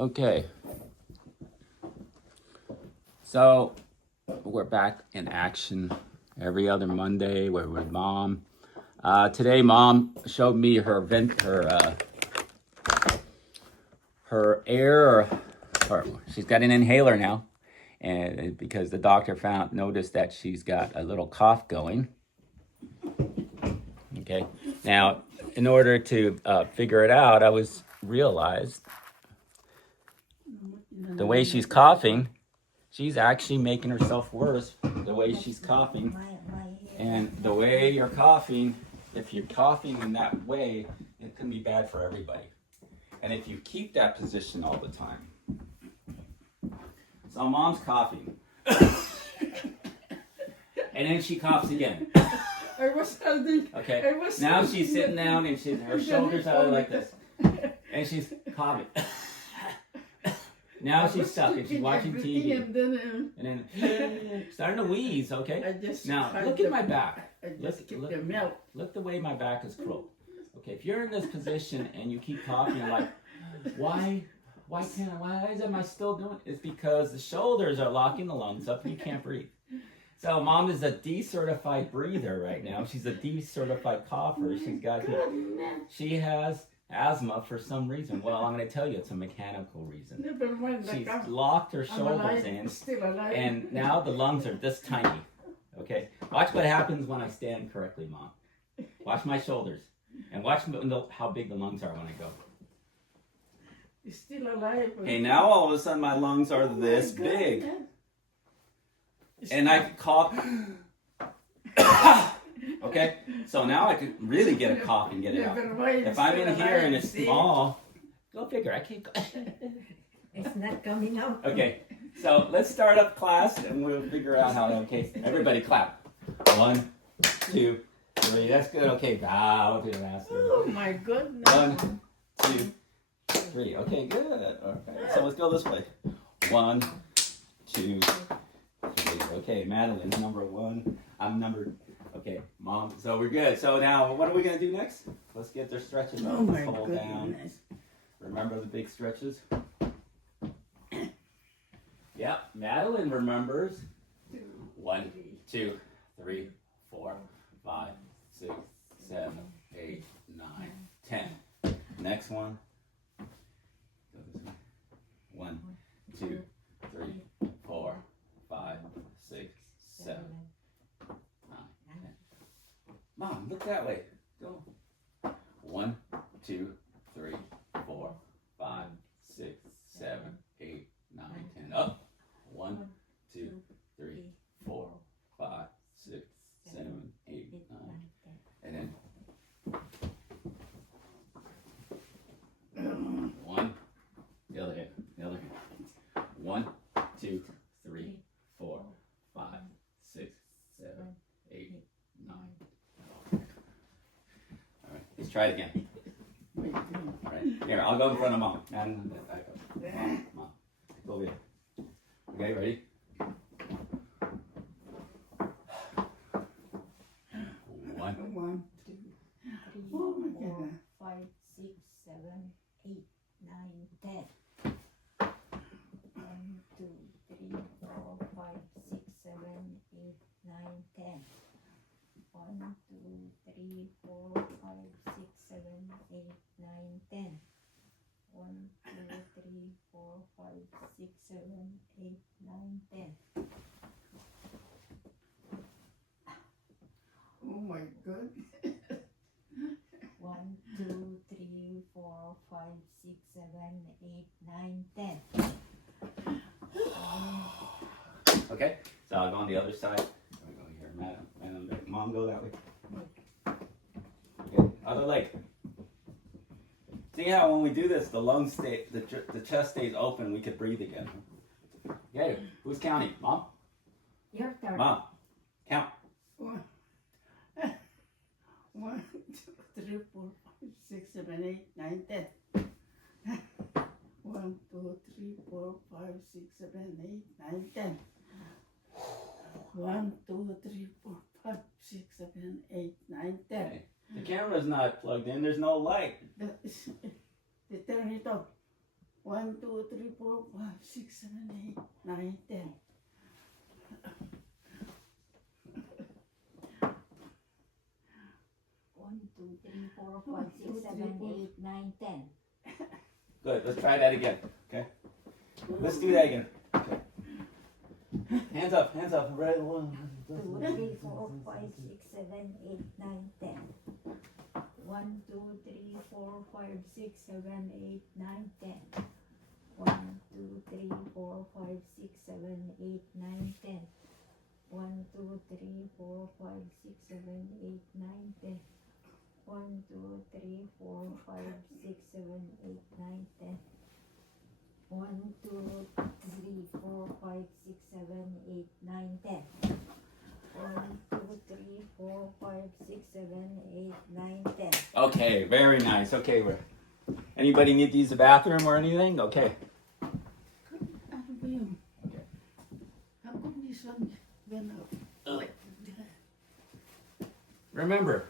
Okay. So we're back in action every other Monday. We're with Mom. Today, Mom showed me her air, or she's got an inhaler now, and because the doctor noticed that she's got a little cough going. Okay. Now, in order to figure it out, I realized the way she's coughing, she's actually making herself worse the way she's coughing. And the way you're coughing, if you're coughing in that way, it can be bad for everybody. And if you keep that position all the time. So Mom's coughing. And then she coughs again. Okay. Now she's sitting down and her shoulders are like this. And she's coughing. Now she's stuck and she's watching TV. And then starting to wheeze, okay? Now look at my back. Look the way my back is curled. Okay, if you're in this position and you keep coughing, you're like, why am I still doing it? It's because the shoulders are locking the lungs up and you can't breathe. So Mom is a decertified breather right now. She's a decertified cougher. She has asthma for some reason. Well, I'm going to tell you, it's a mechanical reason. She's locked her shoulders in, and now the lungs are this tiny. Okay, watch what happens when I stand correctly, Mom. Watch my shoulders, and watch how big the lungs are when I go. You're still alive. Okay, now all of a sudden my lungs are this big. And I could cough. Okay, so now I could really get a cough and get it out. If I'm in here and it's small, go figure, I can't go. It's not coming out. Okay, so let's start up class and we'll figure out how to, okay, everybody clap. 1, 2, 3, that's good. Okay, bow to the master. Oh my goodness. 1, 2, 3, okay, good. Okay, so let's go this way. 1, 2, 3. Okay, Madeline's number 1. I'm number. Okay, Mom. So we're good. So now, what are we gonna do next? Let's get their stretches up. Oh my Hold goodness. down. Remember the big stretches? Yep, Madeline remembers. 1, 2, 3, 4, 5, 6, 7, 8, 9, 10. Next one. 1, 2, 3, 4, 5, 6, 7, 9, 10. Mom, look that way. Go. 1, 2, 3, 4, 5, 6, 7, 8, 9, 10. Up. 1, 2, 3, 4, 5, 6, 7, 8, 9. And then 1. The other hand. 1, 2, 3, 4, 5, 6, 7, 8, 9. All right, let's try it again. All right, here, I'll go in front of Mom. And Mom, go over here. Okay, ready? 1, 1, 2, 3, 4, 5, 6, 7, 8, 9, 10. 1, 2, 3, 4, 5, 6, 7, 8, 9, 10. 1, 2, 3, 4, 5, 6, 7, 8, 9, 10. 1, 2, 3, 4, 5, 6, 7, 8, 9, 10. oh my goodness. 1, 2, 3, 4, 5, 6, 7, 8, 9, 10. Okay, so I'll go on the other side. I'm going here, Madam. Mom, go that way. Okay, other leg. See how when we do this, the lungs stay, the chest stays open. We could breathe again. Okay, who's counting? Mom. Your turn. Mom, count. 1, 2, 3, 4, 5, 6, 7, 8, 9, 10. 1, 2, 3, 4, 5, 6, 7, 8, 9, 10. 1, 2, 3, 4, 5, 6, 7, 8, 9, 10. Okay. The camera's not plugged in. There's no light. The turn it off. 1, 2, 3, 4, 5, 6, 7, 8, 9, 10. 1, 2, 3, 4, 5, 6, 7, 8, 9, 10. Good. Let's try that again. Okay. Let's do that again. Okay. Hands up. Hands up. Right. 1, 2, 3, 4, 5, 6, 7, 8, 9, 10. 1, 2, 3, 4, 5, 6, 7, 8, 9, 10. 1, 2, 3, 4, 5, 6, 7, 8, 9, 10. 1, 2, 3, 4, 5, 6, 7, 8, 9, 10. 1, 2, 3, 4, 5, 6, 7, 8, 9, 10. 1, 2, 3, 4, 5, 6, 7, 8, 9, 10. 1, 2, 3, 4, 5, 6, 7, 8, 9, 10. Okay, very nice. Okay, anybody need to use the bathroom or anything? Okay. Ano ba yun? Okay. How come this one went out? Remember,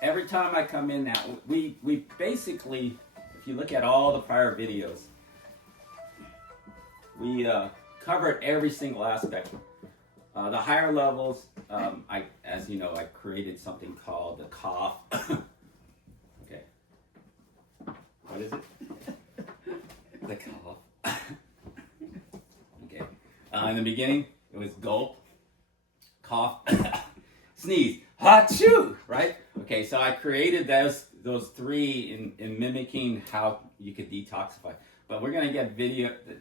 every time I come in now, we basically, if you look at all the prior videos, we covered every single aspect. The higher levels, as you know, I created something called the cough. Okay. What is it? The cough. Okay. In the beginning, it was gulp, cough, sneeze, ha-choo, right? Okay, so I created those three in mimicking how you could detoxify. But we're gonna get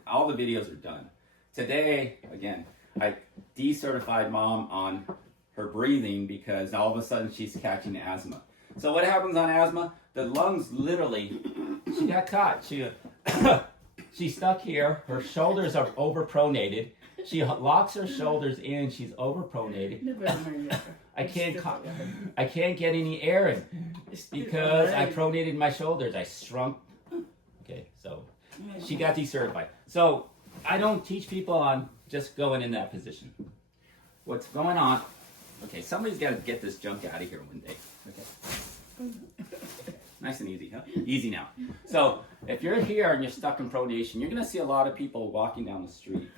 all the videos are done. Today, again, I decertified Mom on her breathing because all of a sudden she's catching asthma. So what happens on asthma? The lungs literally, she got caught. She's stuck here. Her shoulders are overpronated. She locks her shoulders in. She's overpronated. I can't get any air in because I pronated my shoulders. I shrunk. Okay, so she got decertified. So I don't teach people on just going in that position. What's going on? Okay, somebody's got to get this junk out of here one day. Okay. Nice and easy, huh? Easy now. So if you're here and you're stuck in pronation, you're going to see a lot of people walking down the street.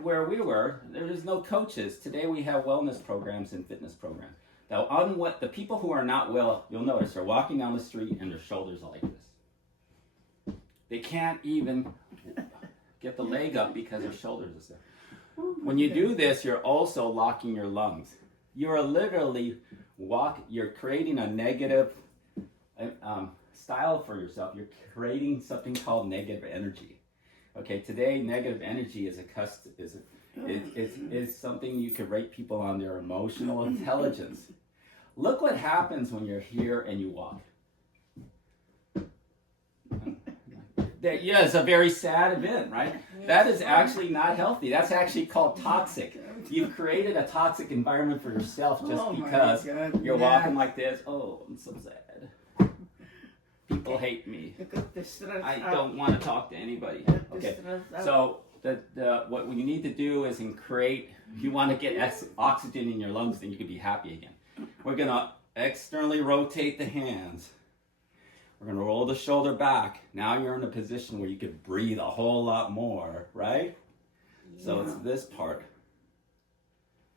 Where we were, there was no coaches. Today we have wellness programs and fitness programs. Now, the people who are not well, you'll notice, are walking down the street and their shoulders are like this. They can't even get the leg up because their shoulders are stiff. When you do this, you're also locking your lungs. You are literally you're creating a negative style for yourself. You're creating something called negative energy. Okay, today negative energy is something you could rate people on their emotional intelligence. Look what happens when you're here and you walk. Yeah, it's a very sad event, right? That is actually not healthy. That's actually called toxic. You've created a toxic environment for yourself just because you're walking like this. Oh, I'm so sad. People hate me. I don't want to talk to anybody. Okay, so what we need to do is if you want to get oxygen in your lungs, then you can be happy again. We're going to externally rotate the hands. We're going to roll the shoulder back. Now you're in a position where you can breathe a whole lot more, right? Yeah. So it's this part.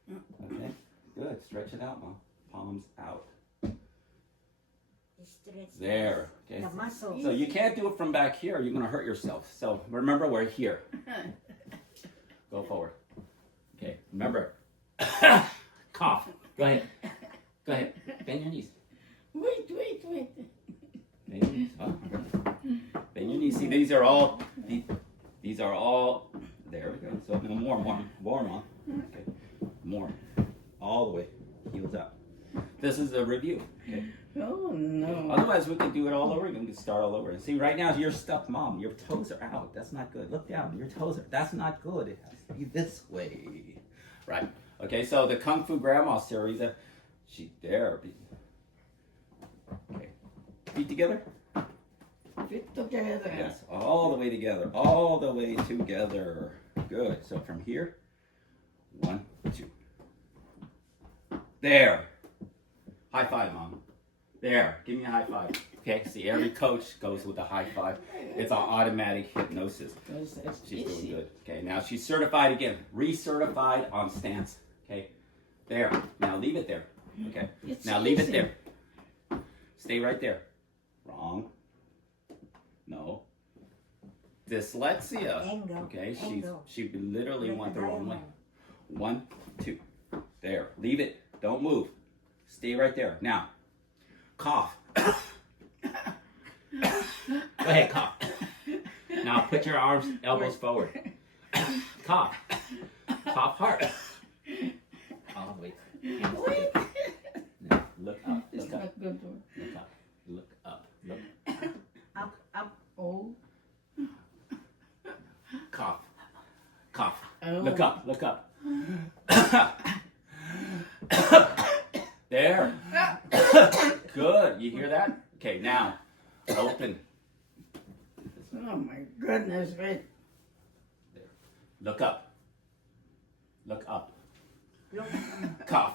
Okay, good. Stretch it out, Mom. Palms out. There. Okay. The muscles. So you can't do it from back here. You're going to hurt yourself. So remember, we're here. Go forward. Okay, remember. Cough. Go ahead. Go ahead. Bend your knees. Wait. Bend your knees. Oh, bend your knees. See, these are all. There we go. So more, Mom. Okay, more. All the way. Heels up. This is a review. Okay. Oh no. Otherwise, we could do it all over again. We could start all over. And see, right now you're stuck, Mom. Your toes are out. That's not good. Look down. Your toes are. That's not good. It has to be this way. Right. Okay. So the Kung Fu Grandma series. There. Okay. Feet together. Feet together. Yes. All the way together. All the way together. Good. So from here. 1, 2. There. High five, Mom. There, give me a high five. Okay, see, every coach goes with a high five. It's an automatic hypnosis. She's doing good. Okay, now she's certified again. Recertified on stance. Okay, there. Now leave it there. Okay, now leave it there. Stay right there. Wrong. No. Dyslexia. Okay, she literally went the wrong way. 1, 2. There. Leave it. Don't move. Stay right there. Now, cough. Go ahead, cough. Now put your arms, elbows forward. Cough. Cough hard. Oh, wait. Now, look up. Look up. Look up. Look up. Look Up, up. Oh. Cough. Cough. Oh. Look up. Look up. There. Good. You hear that? Okay, now open. Oh my goodness, wait. Look up. Look up. Look. Cough.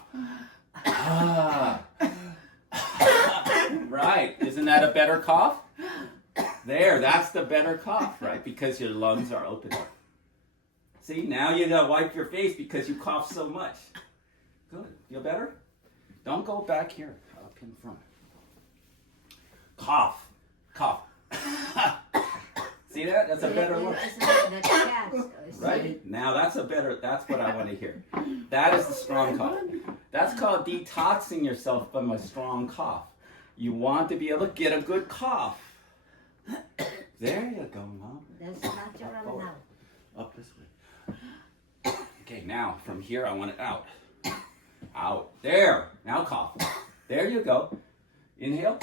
Right. Isn't that a better cough? There. That's the better cough, right? Because your lungs are open. See, now you gotta wipe your face because you cough so much. Good. Feel better? Don't go back here. Up in front. Cough. Cough. See that? That's a better look. Right? Now that's what I want to hear. That is the strong cough. That's called detoxing yourself from a strong cough. You want to be able to get a good cough. There you go, Mom. That's natural now. Up this way. Okay, now from here I want it out. Out. There. Now cough. There you go. Inhale.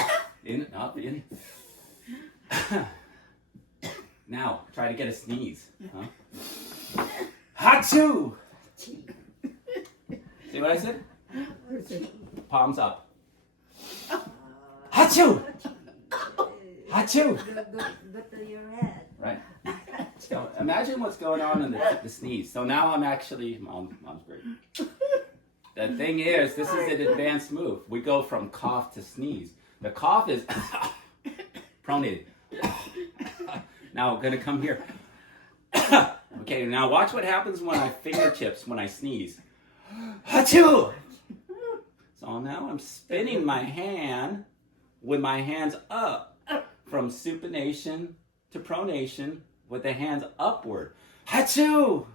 In, up, in. Now, try to get a sneeze. Huh? Achoo! See what I said? Palms up. Achoo! Achoo! Go to your head. Right? So imagine what's going on in the sneeze. So now I'm actually, mom's great. The thing is, this is an advanced move. We go from cough to sneeze. The cough is pronated. Now I'm gonna come here. Okay, now watch what happens when I fingertips when I sneeze. Achoo! So now I'm spinning my hand with my hands up from supination to pronation with the hands upward. Achoo!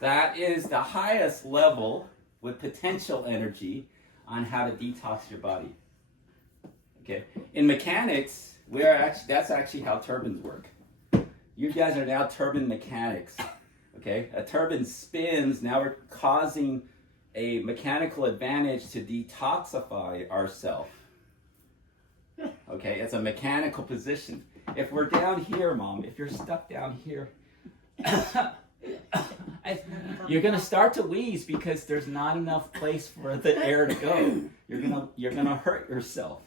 That is the highest level with potential energy on how to detox your body. Okay. In mechanics, that's actually how turbines work. You guys are now turbine mechanics. Okay. A turbine spins. Now we're causing a mechanical advantage to detoxify ourselves. Okay. It's a mechanical position. If we're down here, Mom, if you're stuck down here, you're gonna start to wheeze because there's not enough place for the air to go. You're gonna hurt yourself.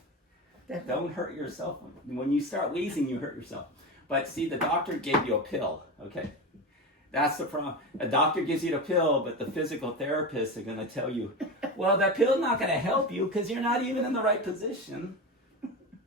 Don't hurt yourself. When you start wheezing, you hurt yourself. But see, the doctor gave you a pill. Okay, that's the problem. A doctor gives you the pill, but the physical therapists are gonna tell you, well, that pill's not gonna help you because you're not even in the right position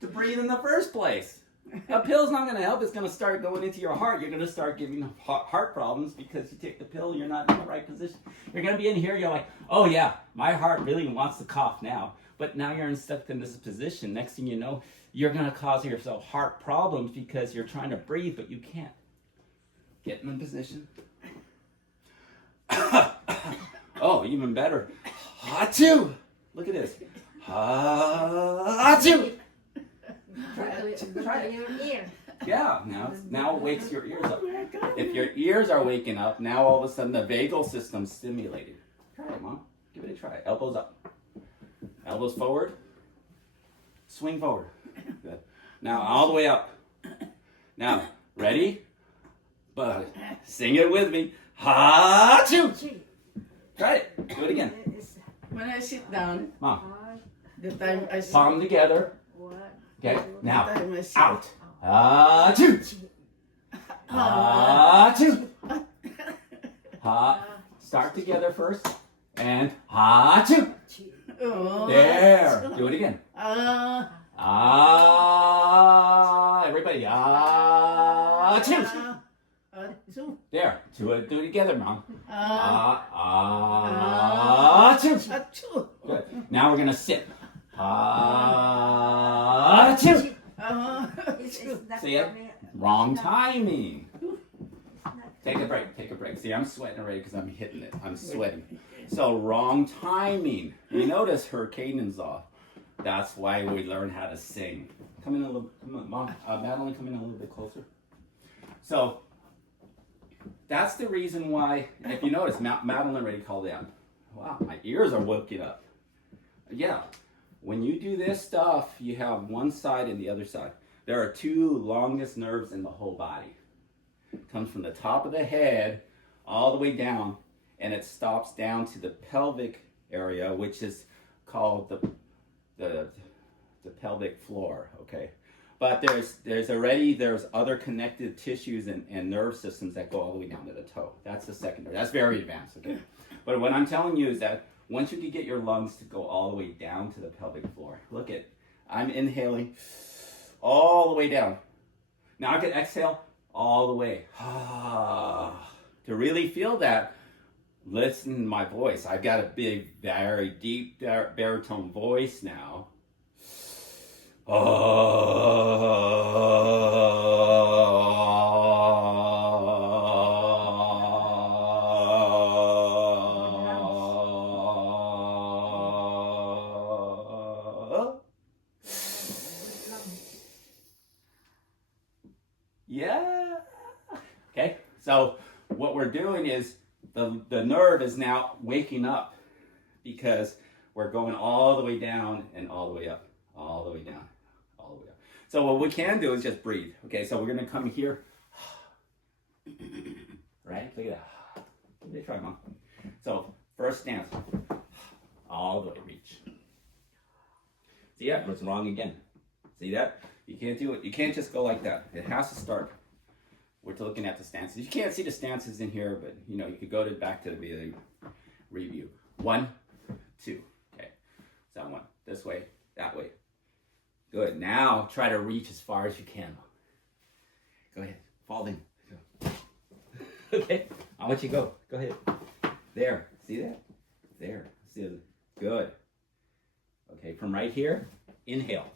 to breathe in the first place. A pill's not going to help. It's going to start going into your heart. You're going to start giving heart problems because you take the pill and you're not in the right position. You're going to be in here. You're like, oh yeah, my heart really wants to cough now. But now you're stuck in this position. Next thing you know, you're going to cause yourself heart problems because you're trying to breathe, but you can't. Get in the position. Oh, even better. Achoo! Look at this. Achoo! Try it. Your ear. Yeah, now it wakes your ears up. If your ears are waking up, now all of a sudden the vagal system's stimulated. Try it, Mom. Give it a try. Elbows up. Elbows forward. Swing forward. Good. Now all the way up. Now, ready? But sing it with me. Ha-choo! Try it. Do it again. When I sit down, Mom. the time I sit, Palm together. What? Okay, now, the time I sit, out. Achoo! Achoo! Ha. Start together first. And achoo! There. Do it again. Everybody. Achoo. There. Do it together, Mom. Achoo. Good. Now we're going to sit. Achoo. See it? Wrong timing. Take a break. See, I'm sweating already because I'm hitting it. I'm sweating. So wrong timing. You notice her cadence off. That's why we learn how to sing. Come on, Mom. Madeline, come in a little bit closer. So that's the reason why, if you notice, Madeline already called out. Wow, my ears are woken up. Yeah, when you do this stuff, you have one side and the other side. There are two longest nerves in the whole body. It comes from the top of the head all the way down, and it stops down to the pelvic area, which is called the pelvic floor. Okay, but there's other connected tissues and nerve systems that go all the way down to the toe. That's the secondary. That's very advanced. Okay, but what I'm telling you is that once you can get your lungs to go all the way down to the pelvic floor, look at, I'm inhaling all the way down. Now I can exhale all the way. To really feel that, listen to my voice. I've got a big, very deep baritone voice now. Yeah. Okay, so what we're doing is the nerve is now waking up because we're going all the way down and all the way up, all the way down, all the way up. So what we can do is just breathe. Okay, so we're gonna come here. Right, look at that. Give it a try, Mom. So first stance, all the way reach. See that? What's wrong again? See that? You can't do it. You can't just go like that. It has to start. We're looking at the stances. You can't see the stances in here, but you know, you could go back to the beginning. Review. 1, 2. Okay. So one. This way, that way. Good. Now try to reach as far as you can. Go ahead. Fall in. Go. Okay. I'll let you go. Go ahead. There. See that? There. See it? Good. Okay. From right here, inhale.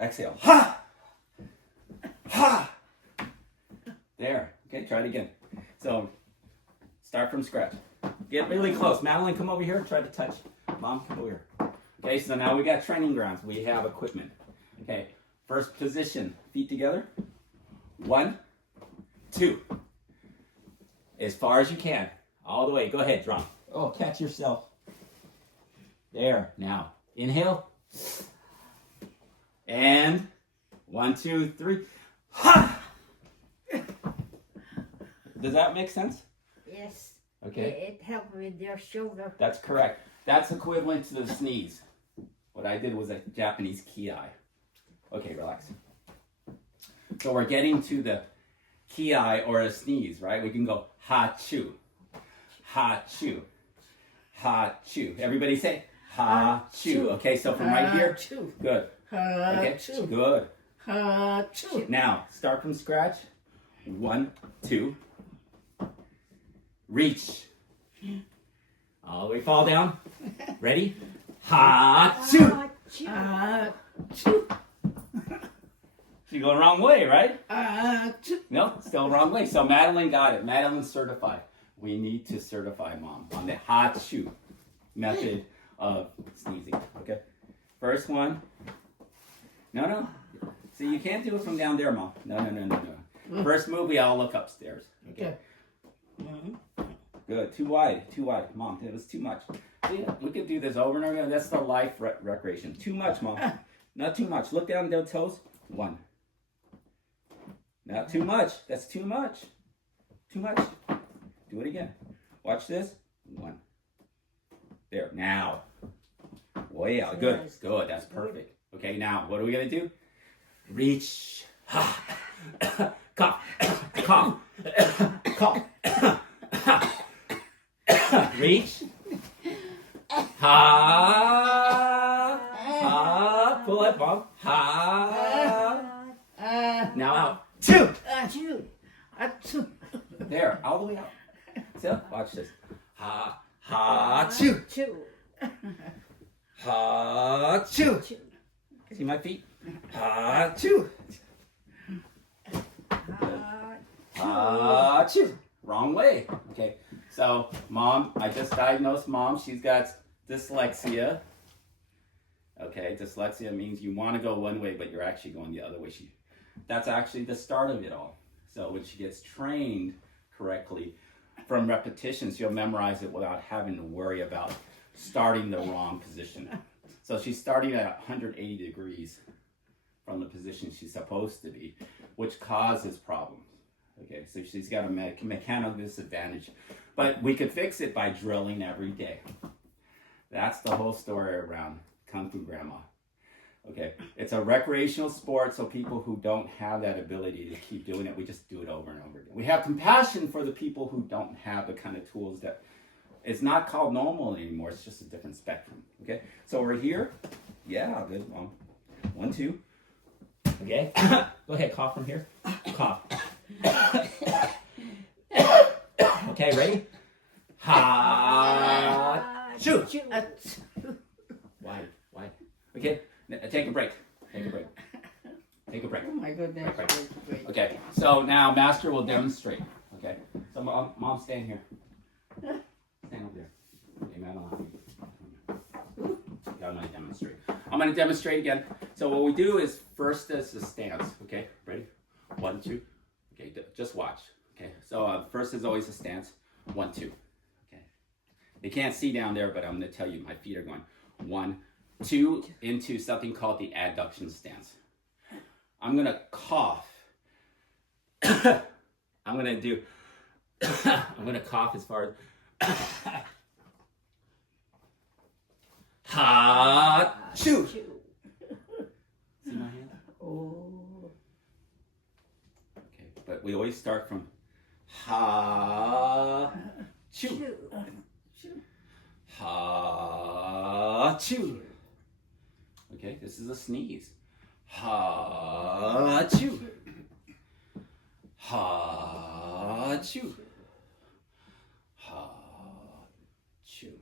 Exhale. Ha! Ha! There. Okay, try it again. So, start from scratch. Get really close. Madeline, come over here. Try to touch. Mom, come over here. Okay, so now we got training grounds. We have equipment. Okay, first position. Feet together. 1, 2. As far as you can. All the way. Go ahead, drum. Oh, catch yourself. There. Now, inhale. And 1, 2, 3. Ha! Does that make sense? Yes. Okay. It helped with your shoulder. That's correct. That's equivalent to the sneeze. What I did was a Japanese ki. Okay, relax. So we're getting to the ki or a sneeze, right? We can go ha-chu, ha-chu, ha-chu. Everybody say ha-chu. Okay, so from right here, good. Okay, good. Now, start from scratch. 1, 2. Reach. All the way, fall down. Ready? Ha-choo. She's going the wrong way, right? No, still the wrong way. So Madeline got it. Madeline's certified. We need to certify Mom on the ha-choo method of sneezing. Okay? First one. No. See, you can't do it from down there, Mom. No. First move, we all look upstairs. Okay. Good. Too wide. Mom, it was too much. See, we could do this over and over again. That's the life recreation. Too much, Mom. Not too much. Look down the toes. 1. Not too much. That's too much. Too much. Do it again. Watch this. 1. There. Now. Way out. Good. Good. That's perfect. Okay, now, what are we going to do? Reach. Cough. Cough. Cough. Reach. Ha. Ha. Pull it, Mom. Ha. Now out. Two. There, all the way out. So, watch this. Ha. Ha. Chew. Ha. Chew. See my feet? Ha. Chew. Ha. Chew. Wrong way. Okay. So, Mom, I just diagnosed Mom. She's got dyslexia. Okay, dyslexia means you want to go one way, but you're actually going the other way. That's actually the start of it all. So when she gets trained correctly from repetitions, she'll memorize it without having to worry about starting the wrong position. So she's starting at 180 degrees from the position she's supposed to be, which causes problems. Okay, so she's got a mechanical disadvantage. But we could fix it by drilling every day. That's the whole story around Kung Fu Grandma. Okay, it's a recreational sport, so people who don't have that ability to keep doing it, we just do it over and over again. We have compassion for the people who don't have the kind of tools that, it's not called normal anymore, it's just a different spectrum. Okay, so we're here. Yeah, good, Mom. 1, 2. Okay, go ahead, cough from here. Cough. Okay, ready? Ha! Shoot! Why? Okay, take a break. Take a break. Oh my goodness. Break. Okay, so now Master will demonstrate. Okay, so Mom, stand here. Stand over there. Okay, Matt, I'm going to demonstrate. I'm going to demonstrate again. So what we do is first is the stance. Okay, ready? 1, 2. Okay, just watch. Okay, so first is always a stance. 1, 2. Okay, you can't see down there, but I'm going to tell you my feet are going 1, 2 into something called the adduction stance. I'm going to cough. I'm going to cough as far as ha chew. See my hand? Oh. Okay, but we always start from ha chew. Ha chew. Okay, this is a sneeze. Ha chew. Ha chew. Ha chew.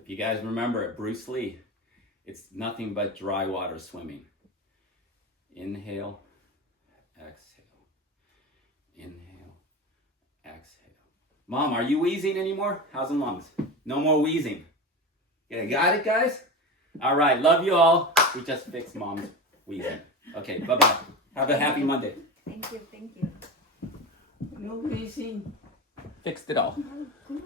If you guys remember it, Bruce Lee, it's nothing but dry water swimming. Inhale, exhale. Inhale, exhale. Mom, are you wheezing anymore? How's the lungs? No more wheezing. Yeah, got it, guys? All right, love you all. We just fixed Mom's wheezing. Okay, bye-bye. Have a happy Monday. Thank you. No wheezing. Fixed it all. Oh, good.